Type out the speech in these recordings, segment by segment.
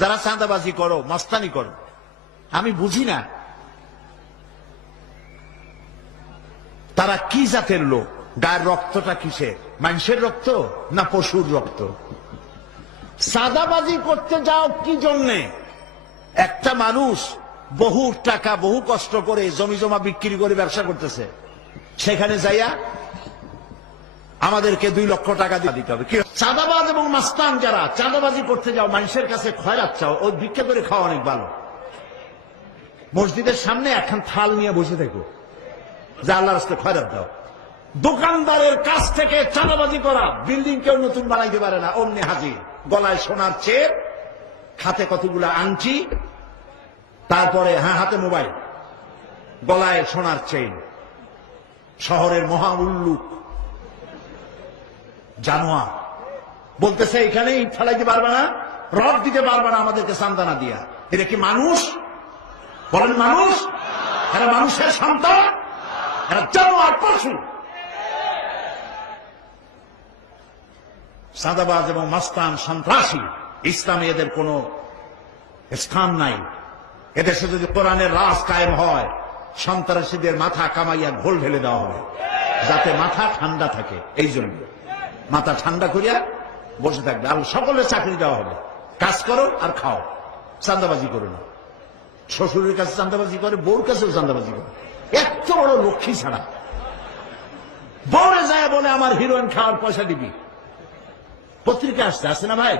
যারা চাঁদাবাজি করো, মস্তানি করো, আমি বুঝি না তারা কি জাতের লোক, গায়ের রক্তটা কিসের, মানুষের রক্ত না পশুর রক্ত? চাঁদাবাজি করতে যাও কি জন্যে? একটা মানুষ বহু টাকা বহু কষ্ট করে জমি জমা বিক্রি করে ব্যবসা করতেছে, সেখানে যাইয়া আমাদেরকে 2 লক্ষ টাকা দিতে হবে। চাঁদাবাজ এবং মাস্তান যারা চাঁদাবাজি করতে যাও, মানুষের কাছে খয়রাত চাও, ওই ভিক্ষা করে খাওয়া অনেক ভালো। মসজিদের সামনে একখান থাল নিয়ে বসে থেকো, যা আল্লাহর রাস্তায় খয়রাত দাও। দোকানদারের কাছ থেকে চাঁদাবাজি করা, বিল্ডিং কেউ নতুন বানাইতে পারে না, অমনি হাজির। গলায় সোনার চেন, হাতে কতগুলা আংটি, তারপরে হাতে মোবাইল, গলায় সোনার চেন। শহরের মহা উল্লুক জানোয়ার বলতেছে এখানে ইট ফেলাইতে পারবে না, রড দিতে পারবে না আমাদেরকে সান্দানা দিয়া। এটা কি মানুষ? বলেন মানুষ? এরা মানুষের সন্তান? এরা জানোয়ার, পশু। চাঁদাবাজ এবং মাস্তান সন্ত্রাসী, ইসলামে এদের কোন স্থান নাই। এদেশে যদি কোরআনের রাজ কায়েম হয়, সন্ত্রাসীদের মাথা কামাইয়া ঘোল ঢেলে দেওয়া হবে, যাতে মাথা ঠান্ডা থাকে। এই জন্য মাথা ঠান্ডা করিয়া বসে থাকবে। আর সকলের চাকরি দেওয়া হবে, কাজ করো আর খাও, চাঁদাবাজি করো না। শ্বশুরের কাছে চাঁদাবাজি করে, বউর কাছেও চাঁদাবাজি করে। এত বড় লক্ষ্মী ছাড়া বউরে যায় বলে আমার হিরোইন খাওয়ার পয়সা দিবি। পত্রিকা আসছে না ভাই?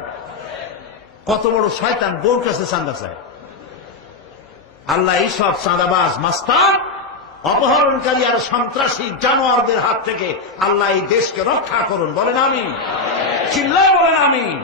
কত বড় শয়তান, বউর কাছে চাঁদা চায়। আল্লাহ এইসব চাঁদাবাজ, মাস্তান, অপহরণকারী আর সন্ত্রাসী জানোয়ারদের হাত থেকে আল্লাহ এই দেশকে রক্ষা করুন। বলেন আমিন। চিল্লায় বলেন আমিন।